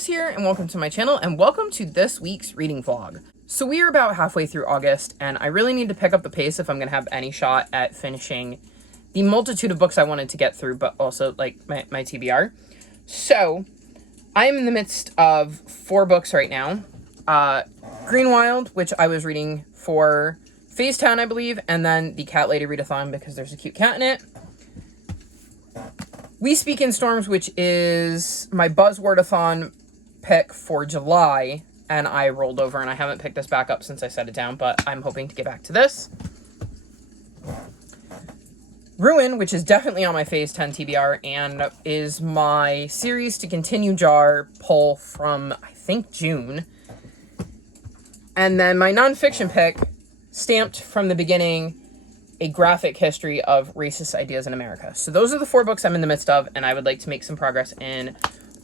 Jess here, and welcome to my channel, and welcome to this week's reading vlog. So we are about halfway through August, and I really need to pick up the pace if I'm going to have any shot at finishing the multitude of books I wanted to get through, but also, like, my TBR. So, I'm in the midst of 4 books right now. Greenwild, which I was reading for Phase 10, I believe, and then the Cat Lady Readathon, because there's a cute cat in it. We Speak in Storms, which is my Buzzwordathon pick for July, and I rolled over, and I haven't picked this back up since I set it down, but I'm hoping to get back to this. Ruin, which is definitely on my Phase 10 TBR, and is my series to continue jar pull from, I think, June. And then my nonfiction pick, stamped from the beginning, A Graphic History of Racist Ideas in America. So those are the 4 books I'm in the midst of, and I would like to make some progress in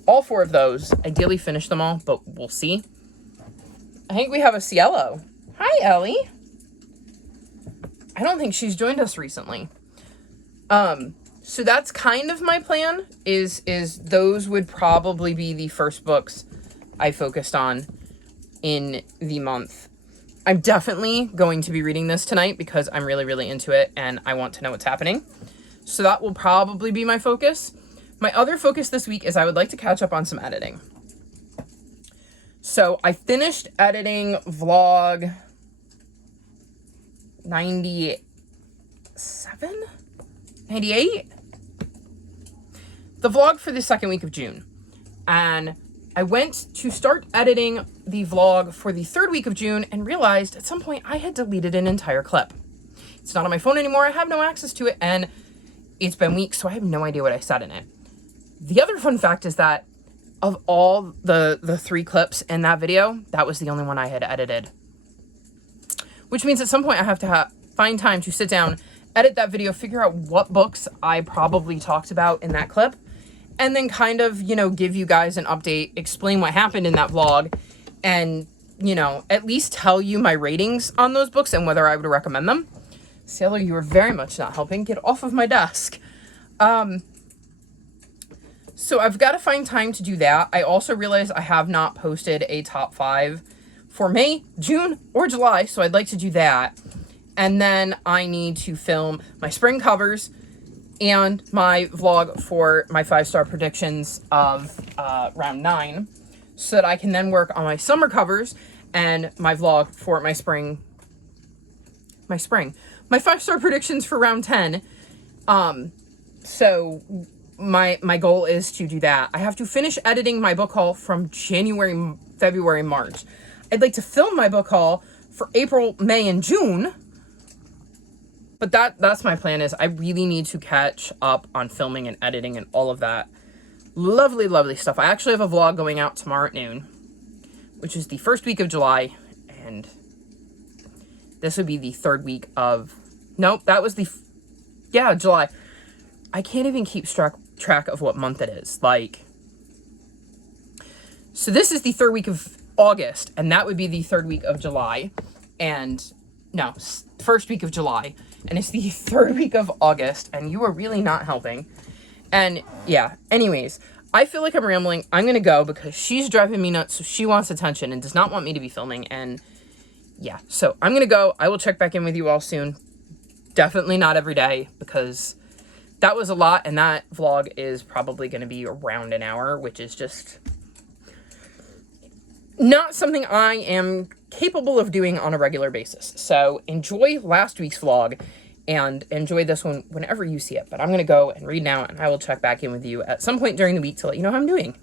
all 4 of those. Ideally finish them all, but we'll see. I think we have a Cielo. Hi, Ellie. I don't think she's joined us recently. So that's kind of my plan, is those would probably be the first books I focused on in the month. I'm definitely going to be reading this tonight because I'm really, really into it and I want to know what's happening. So that will probably be my focus. My other focus this week is I would like to catch up on some editing. So I finished editing vlog 97? 98? The vlog for the second week of June. And I went to start editing the vlog for the third week of June and realized at some point I had deleted an entire clip. It's not on my phone anymore. I have no access to it, and it's been weeks, so I have no idea what I said in it. The other fun fact is that of all the 3 clips in that video, that was the only one I had edited. Which means at some point I have to find time to sit down, edit that video, figure out what books I probably talked about in that clip, and then kind of, give you guys an update, explain what happened in that vlog, and, at least tell you my ratings on those books and whether I would recommend them. Sailor, you are very much not helping. Get off of my desk. So I've got to find time to do that. I also realized I have not posted a top 5 for May, June, or July, so I'd like to do that. And then I need to film my spring covers and my vlog for my 5-star predictions of round 9, so that I can then work on my summer covers and my vlog for my 5-star predictions for round 10. So my goal is to do that. I have to finish editing my book haul from January, February, March. I'd like to film my book haul for April, May, and June. But that's my plan, is I really need to catch up on filming and editing and all of that lovely, lovely stuff. I actually have a vlog going out tomorrow at noon, which is the first week of July, and this would be the third week of... Nope, that was July. I can't even keep track of what month it is. So this is the third week of August, and that would be the third week of July, and... No, first week of July, and it's the third week of August, and you are really not helping. And yeah, anyways, I feel like I'm rambling. I'm gonna go because she's driving me nuts, so she wants attention and does not want me to be filming. And yeah, so I'm gonna go. I will check back in with you all soon. Definitely not every day, because that was a lot, and that vlog is probably gonna be around an hour, which is just not something I am capable of doing on a regular basis. So enjoy last week's vlog and enjoy this one whenever you see it. But I'm going to go and read now, and I will check back in with you at some point during the week to let you know how I'm doing.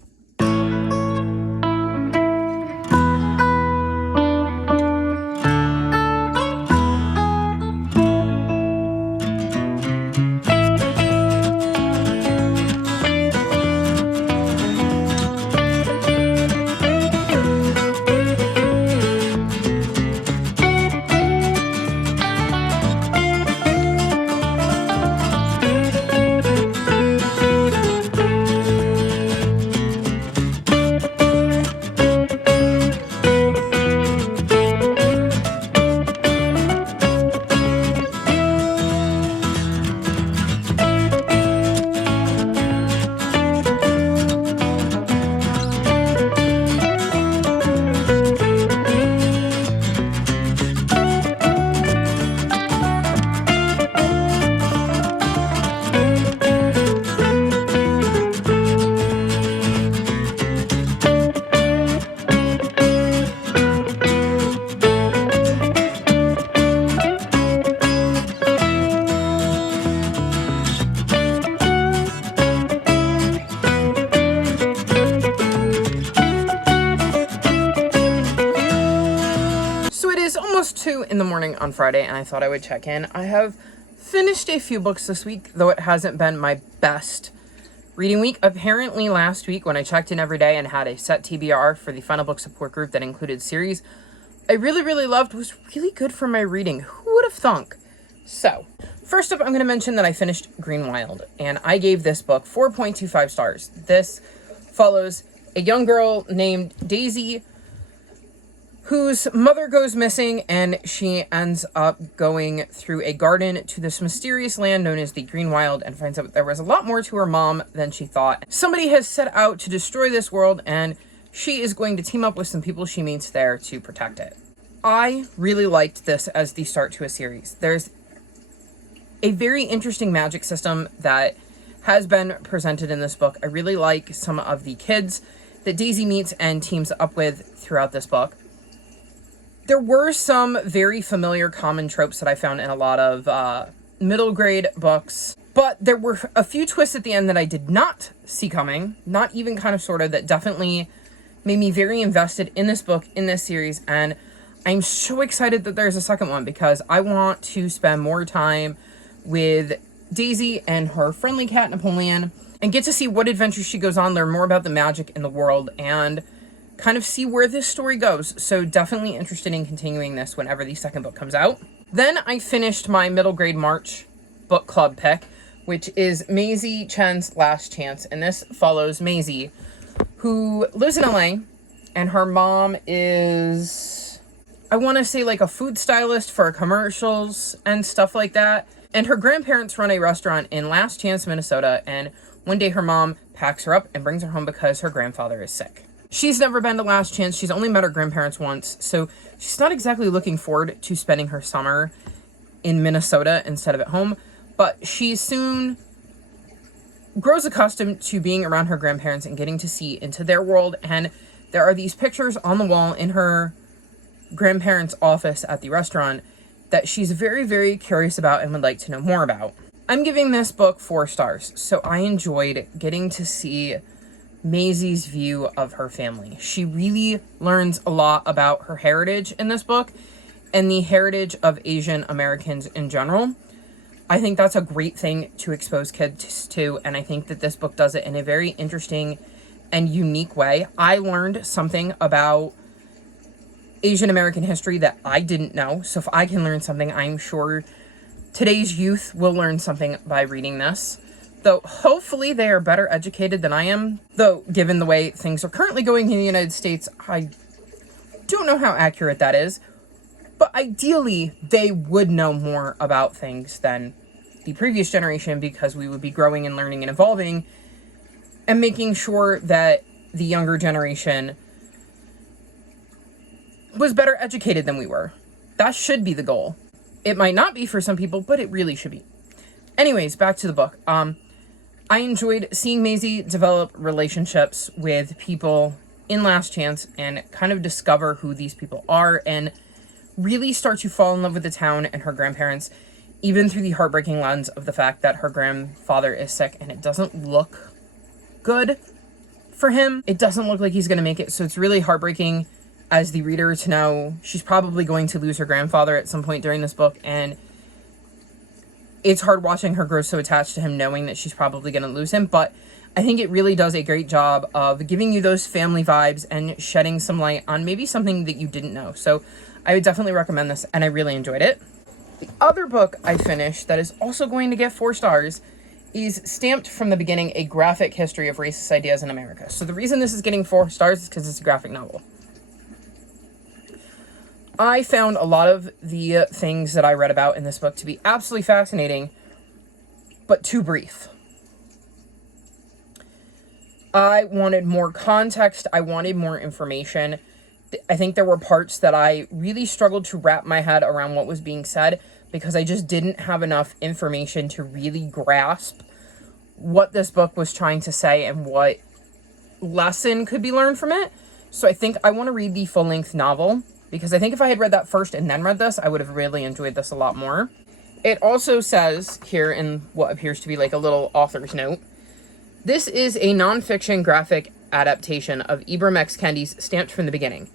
2 in the morning on Friday, and I thought I would check in. I have finished a few books this week, though it hasn't been my best reading week. Apparently last week, when I checked in every day and had a set TBR for the final book support group that included series I really loved, was really good for my reading. Who would have thunk? So, first up, I'm going to mention that I finished Green Wild, and I gave this book 4.25 stars. This follows a young girl named Daisy, whose mother goes missing, and she ends up going through a garden to this mysterious land known as the Green Wild, and finds out there was a lot more to her mom than she thought. Somebody has set out to destroy this world, and she is going to team up with some people she meets there to protect it. I really liked this as the start to a series. There's a very interesting magic system that has been presented in this book. I really like some of the kids that Daisy meets and teams up with throughout this book. There were some very familiar common tropes that I found in a lot of middle grade books, but there were a few twists at the end that I did not see coming, not even kind of sort of, that definitely made me very invested in this book, in this series, and I'm so excited that there's a second one because I want to spend more time with Daisy and her friendly cat Napoleon and get to see what adventures she goes on, learn more about the magic in the world, and kind of see where this story goes. So definitely interested in continuing this whenever the second book comes out. Then I finished my middle grade March book club pick, which is Maisie Chen's Last Chance, and this follows Maisie, who lives in LA, and her mom is, I want to say, like a food stylist for commercials and stuff like that. And her grandparents run a restaurant in Last Chance, Minnesota, and one day her mom packs her up and brings her home because her grandfather is sick. She's never been to Last Chance. She's only met her grandparents once, so she's not exactly looking forward to spending her summer in Minnesota instead of at home, but she soon grows accustomed to being around her grandparents and getting to see into their world, and there are these pictures on the wall in her grandparents' office at the restaurant that she's very curious about and would like to know more about. I'm giving this book 4 stars, so I enjoyed getting to see Maisie's view of her family. She really learns a lot about her heritage in this book and the heritage of Asian Americans in general. I think that's a great thing to expose kids to, and I think that this book does it in a very interesting and unique way. I learned something about Asian American history that I didn't know, so if I can learn something, I'm sure today's youth will learn something by reading this. Though hopefully they are better educated than I am, though given the way things are currently going in the United States, I don't know how accurate that is. But ideally, they would know more about things than the previous generation, because we would be growing and learning and evolving and making sure that the younger generation was better educated than we were. That should be the goal. It might not be for some people, but it really should be. Anyways, back to the book. I enjoyed seeing Maisie develop relationships with people in Last Chance and kind of discover who these people are and really start to fall in love with the town and her grandparents, even through the heartbreaking lens of the fact that her grandfather is sick and it doesn't look good for him. It doesn't look like he's going to make it, so it's really heartbreaking as the reader to know she's probably going to lose her grandfather at some point during this book, and it's hard watching her grow so attached to him knowing that she's probably going to lose him, but I think it really does a great job of giving you those family vibes and shedding some light on maybe something that you didn't know. So I would definitely recommend this, and I really enjoyed it. The other book I finished that is also going to get 4 stars is Stamped from the Beginning, A Graphic History of Racist Ideas in America. So the reason this is getting 4 stars is because it's a graphic novel. I found a lot of the things that I read about in this book to be absolutely fascinating, but too brief. I wanted more context. I wanted more information. I think there were parts that I really struggled to wrap my head around what was being said because I just didn't have enough information to really grasp what this book was trying to say and what lesson could be learned from it. So I think I want to read the full-length novel, because I think if I had read that first and then read this, I would have really enjoyed this a lot more. It also says here in what appears to be like a little author's note, this is a nonfiction graphic adaptation of Ibram X. Kendi's Stamped from the Beginning.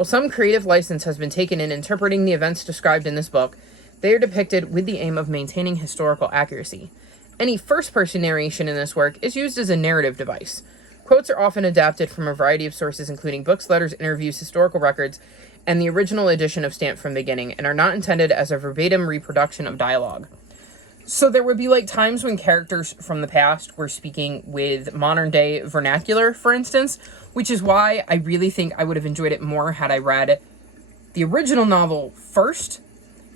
While some creative license has been taken in interpreting the events described in this book, they are depicted with the aim of maintaining historical accuracy. Any first-person narration in this work is used as a narrative device. Quotes are often adapted from a variety of sources, including books, letters, interviews, historical records, and the original edition of Stamped from the Beginning, and are not intended as a verbatim reproduction of dialogue. So there would be like times when characters from the past were speaking with modern day vernacular, for instance, which is why I really think I would have enjoyed it more had I read the original novel first,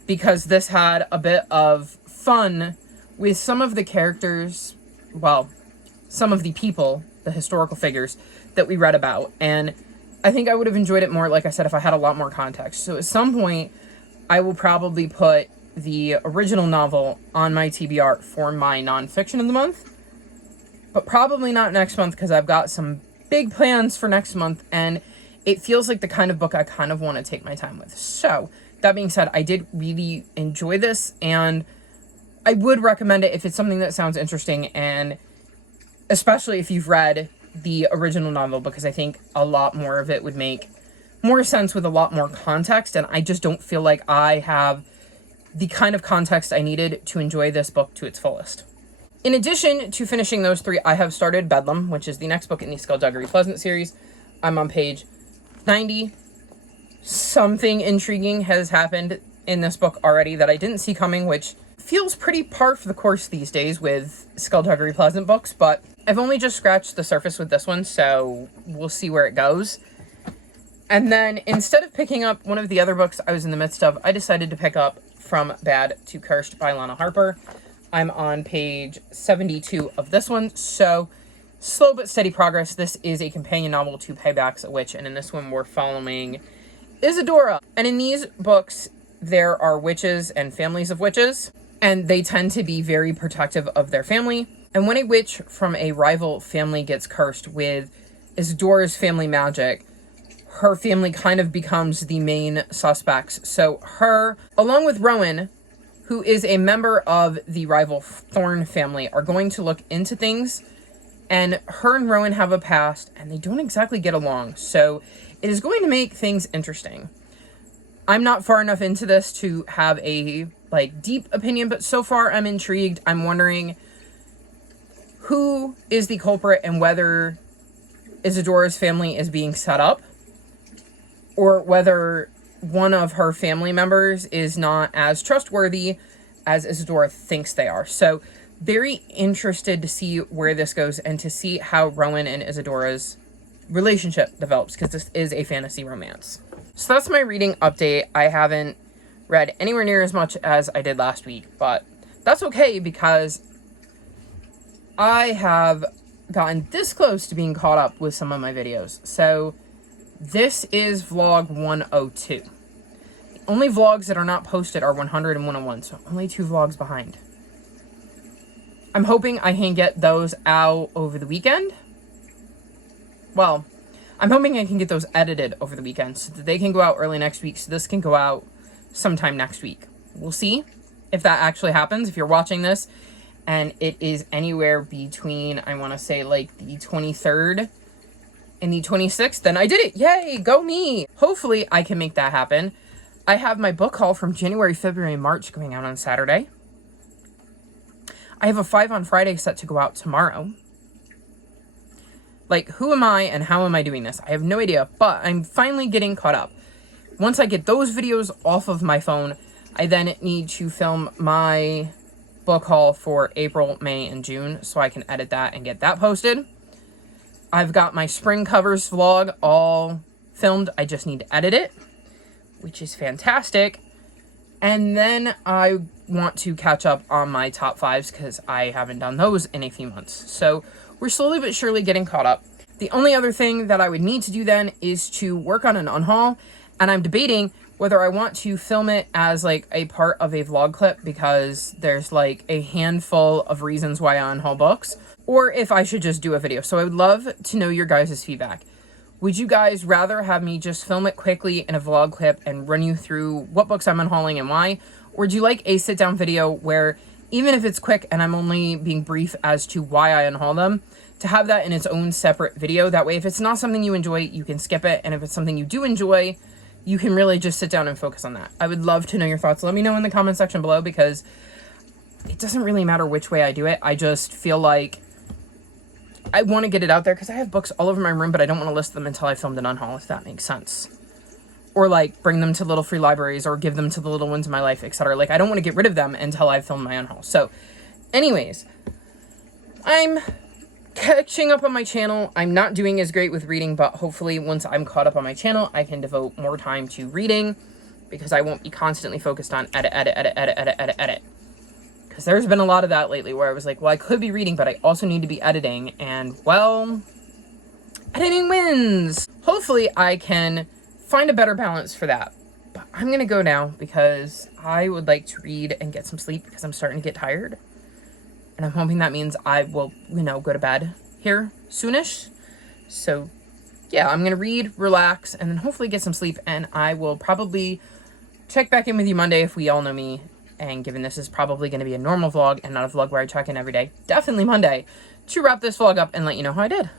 because this had a bit of fun with some of the characters, well, some of the people, the historical figures that we read about. And I think I would have enjoyed it more, like I said, if I had a lot more context. So at some point, I will probably put the original novel on my TBR for my nonfiction of the month, but probably not next month because I've got some big plans for next month, and it feels like the kind of book I kind of want to take my time with. So that being said, I did really enjoy this, and I would recommend it if it's something that sounds interesting, and especially if you've read the original novel, because I think a lot more of it would make more sense with a lot more context, and I just don't feel like I have the kind of context I needed to enjoy this book to its fullest. In addition to finishing those three, I have started Bedlam, which is the next book in the Skullduggery Pleasant series. I'm on page 90. Something intriguing has happened in this book already that I didn't see coming, which feels pretty par for the course these days with Skullduggery Pleasant books, but I've only just scratched the surface with this one, so we'll see where it goes. And then instead of picking up one of the other books I was in the midst of, I decided to pick up From Bad to Cursed by Lana Harper. I'm on page 72 of this one, so slow but steady progress. This is a companion novel to Payback's a Witch, and in this one we're following Isadora. And in these books, there are witches and families of witches, and they tend to be very protective of their family. And when a witch from a rival family gets cursed with Isadora's family magic, her family kind of becomes the main suspects. So her, along with Rowan, who is a member of the rival Thorn family, are going to look into things. And her and Rowan have a past, and they don't exactly get along. So it is going to make things interesting. I'm not far enough into this to have a deep opinion, but so far I'm intrigued. I'm wondering who is the culprit and whether Isadora's family is being set up, or whether one of her family members is not as trustworthy as Isadora thinks they are. So very interested to see where this goes and to see how Rowan and Isadora's relationship develops, because this is a fantasy romance. So that's my reading update. I haven't read anywhere near as much as I did last week, but that's okay because I have gotten this close to being caught up with some of my videos. So this is vlog 102. The only vlogs that are not posted are 100 and 101, so only 2 vlogs behind. I'm hoping I can get those out over the weekend. Well, I'm hoping I can get those edited over the weekend so that they can go out early next week, so this can go out sometime next week. We'll see if that actually happens. If you're watching this and it is anywhere between, I want to say, like the 23rd and the 26th, then I did it. Yay, go me. Hopefully I can make that happen. I have my book haul from January, February, and March going out on Saturday. I have a 5 on Friday set to go out tomorrow. Like, who am I and how am I doing this? I have no idea, but I'm finally getting caught up. Once I get those videos off of my phone, I then need to film my book haul for April, May, and June so I can edit that and get that posted. I've got my spring covers vlog all filmed. I just need to edit it, which is fantastic. And then I want to catch up on my top 5s because I haven't done those in a few months. So we're slowly but surely getting caught up. The only other thing that I would need to do then is to work on an unhaul, and I'm debating whether I want to film it as like a part of a vlog clip because there's like a handful of reasons why I unhaul books, or if I should just do a video. So I would love to know your guys' feedback. Would you guys rather have me just film it quickly in a vlog clip and run you through what books I'm unhauling and why? Or would you like a sit-down video where, even if it's quick and I'm only being brief as to why I unhaul them, to have that in its own separate video. That way, if it's not something you enjoy, you can skip it. And if it's something you do enjoy, you can really just sit down and focus on that. I would love to know your thoughts. Let me know in the comment section below, because it doesn't really matter which way I do it. I just feel like I want to get it out there because I have books all over my room, but I don't want to list them until I filmed an unhaul, if that makes sense. Or like bring them to little free libraries or give them to the little ones in my life, etc. Like, I don't want to get rid of them until I've filmed my unhaul. So anyways, I'm catching up on my channel. I'm not doing as great with reading, but hopefully once I'm caught up on my channel, I can devote more time to reading, because I won't be constantly focused on edit. Because there's been a lot of that lately where I was like, well, I could be reading, but I also need to be editing. And, well, editing wins. Hopefully I can find a better balance for that. But I'm going to go now because I would like to read and get some sleep because I'm starting to get tired. And I'm hoping that means I will, go to bed here soonish. So, yeah, I'm going to read, relax, and then hopefully get some sleep. And I will probably check back in with you Monday if we all know me. And given this is probably going to be a normal vlog and not a vlog where I check in every day, definitely Monday, to wrap this vlog up and let you know how I did.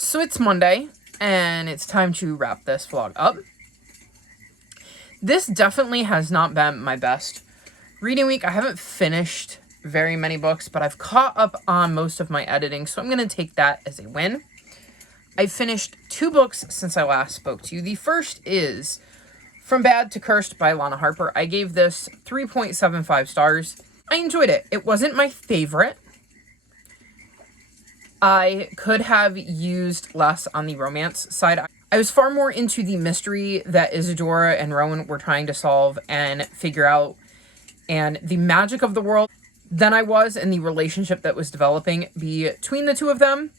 So it's Monday, and it's time to wrap this vlog up. This definitely has not been my best reading week. I haven't finished very many books, but I've caught up on most of my editing, so I'm going to take that as a win. I've finished 2 books since I last spoke to you. The first is From Bad to Cursed by Lana Harper. I gave this 3.75 stars. I enjoyed it. It wasn't my favorite. I could have used less on the romance side. I was far more into the mystery that Isadora and Rowan were trying to solve and figure out, and the magic of the world, than I was in the relationship that was developing between the two of them.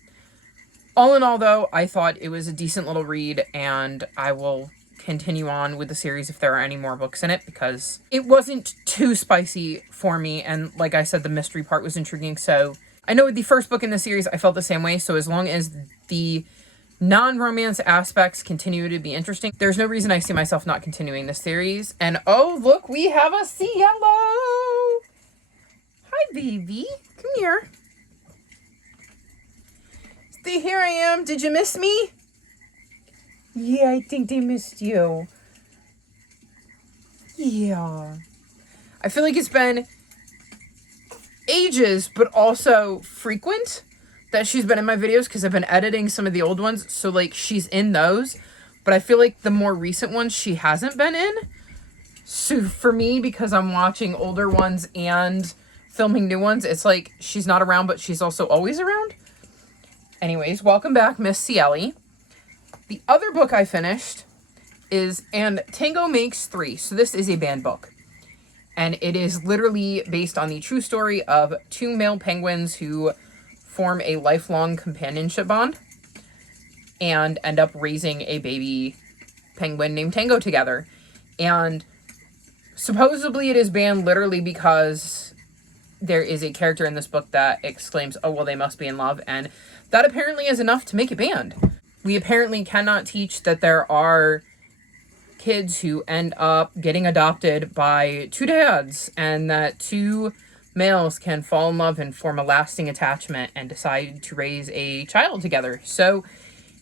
All in all, though, I thought it was a decent little read, and I will continue on with the series if there are any more books in it, because it wasn't too spicy for me, and like I said, the mystery part was intriguing. So I know with the first book in the series, I felt the same way, so as long as the non-romance aspects continue to be interesting, there's no reason I see myself not continuing this series. And oh, look, we have a Cielo! Hi, baby. Come here. Stay here I am. Did you miss me? Yeah, I think they missed you. Yeah. I feel like it's been ages, but also frequent that she's been in my videos, because I've been editing some of the old ones, so like she's in those, but I feel like the more recent ones she hasn't been in. So for me, because I'm watching older ones and filming new ones, it's like she's not around, but she's also always around. Anyways, welcome back, Miss Cieli. The other book I finished is And Tango Makes Three. So this is a banned book. And it is literally based on the true story of 2 male penguins who form a lifelong companionship bond and end up raising a baby penguin named Tango together. And supposedly it is banned literally because there is a character in this book that exclaims, oh, well, they must be in love. And that apparently is enough to make it banned. We apparently cannot teach that there are kids who end up getting adopted by 2 dads, and that 2 males can fall in love and form a lasting attachment and decide to raise a child together. So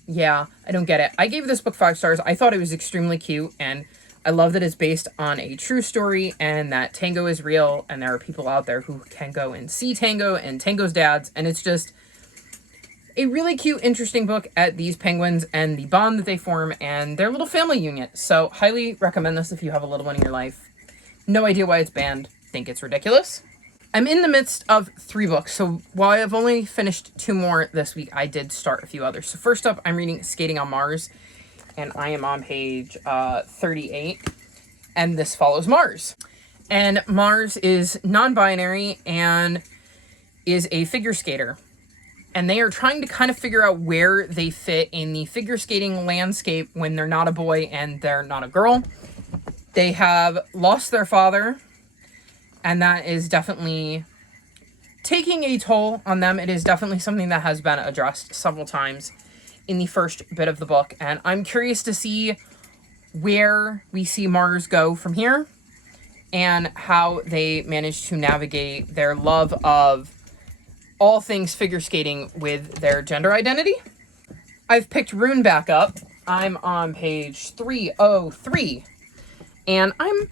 yeah, I don't get it. I gave this book 5 stars. I thought it was extremely cute, and I love that it's based on a true story and that Tango is real, and there are people out there who can go and see Tango and Tango's dads, and it's just a really cute, interesting book at these penguins and the bond that they form and their little family union. So highly recommend this if you have a little one in your life. No idea why it's banned. Think it's ridiculous. I'm in the midst of 3 books, so while I have only finished 2 more this week, I did start a few others. So first up, I'm reading Skating on Mars, and I am on page 38, and this follows Mars. And Mars is non-binary and is a figure skater. And they are trying to kind of figure out where they fit in the figure skating landscape when they're not a boy and they're not a girl. They have lost their father, and that is definitely taking a toll on them. It is definitely something that has been addressed several times in the first bit of the book, and I'm curious to see where we see Mars go from here and how they manage to navigate their love of all things figure skating with their gender identity. I've picked Rune back up. I'm on page 303, and I'm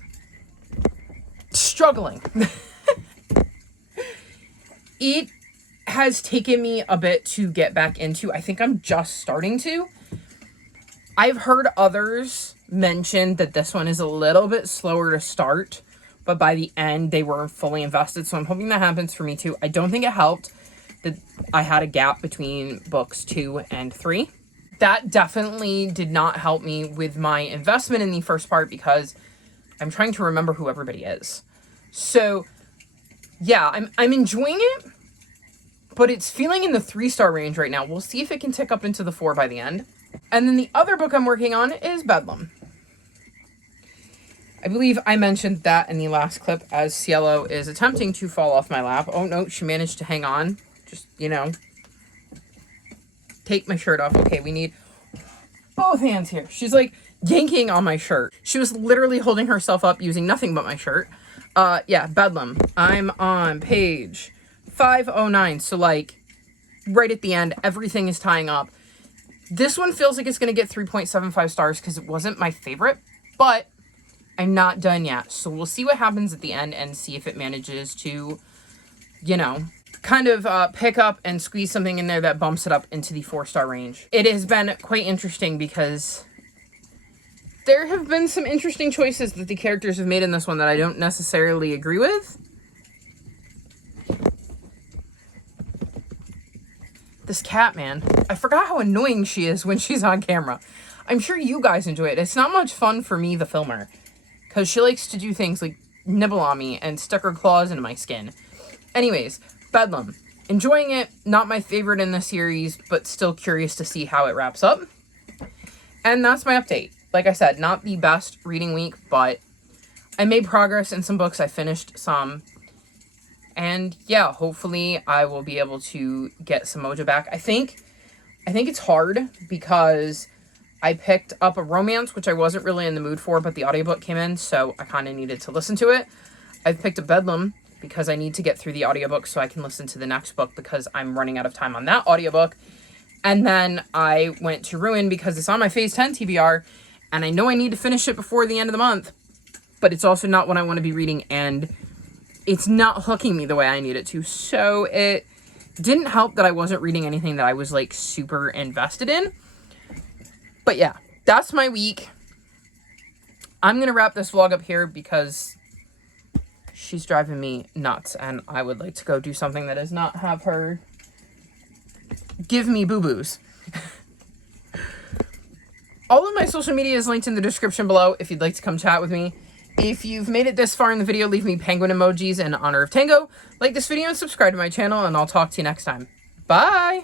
struggling. It has taken me a bit to get back into. I think I'm just starting to. I've heard others mention that this one is a little bit slower to start, but by the end they were fully invested, so I'm hoping that happens for me too. I don't think it helped that I had a gap between books 2 and 3. That definitely did not help me with my investment in the first part because I'm trying to remember who everybody is. So yeah, I'm enjoying it, but it's feeling in the 3-star range right now. We'll see if it can tick up into the 4 by the end. And then the other book I'm working on is Bedlam. I believe I mentioned that in the last clip as Cielo is attempting to fall off my lap. Oh no, she managed to hang on. Just, take my shirt off. Okay, we need both hands here. She's like yanking on my shirt. She was literally holding herself up using nothing but my shirt. Yeah, Bedlam. I'm on page 509. So like right at the end, everything is tying up. This one feels like it's going to get 3.75 stars because it wasn't my favorite, but I'm not done yet. So we'll see what happens at the end and see if it manages to, kind of pick up and squeeze something in there that bumps it up into the 4-star range. It has been quite interesting because there have been some interesting choices that the characters have made in this one that I don't necessarily agree with. This cat, man. I forgot how annoying she is when she's on camera. I'm sure you guys enjoy it. It's not much fun for me, the filmer, because she likes to do things like nibble on me and stick her claws into my skin. Anyways, Bedlam. Enjoying it. Not my favorite in the series, but still curious to see how it wraps up. And that's my update. Like I said, not the best reading week, but I made progress in some books. I finished some. And yeah, hopefully I will be able to get some mojo back. I think it's hard because I picked up a romance, which I wasn't really in the mood for, but the audiobook came in, so I kind of needed to listen to it. I've picked up Bedlam because I need to get through the audiobook so I can listen to the next book because I'm running out of time on that audiobook. And then I went to Ruin because it's on my Phase 10 TBR, and I know I need to finish it before the end of the month, but it's also not what I want to be reading, and it's not hooking me the way I need it to. So it didn't help that I wasn't reading anything that I was like super invested in. But yeah, that's my week. I'm going to wrap this vlog up here because she's driving me nuts and I would like to go do something that does not have her give me boo-boos. All of my social media is linked in the description below if you'd like to come chat with me. If you've made it this far in the video, leave me penguin emojis in honor of Tango. Like this video and subscribe to my channel, and I'll talk to you next time. Bye!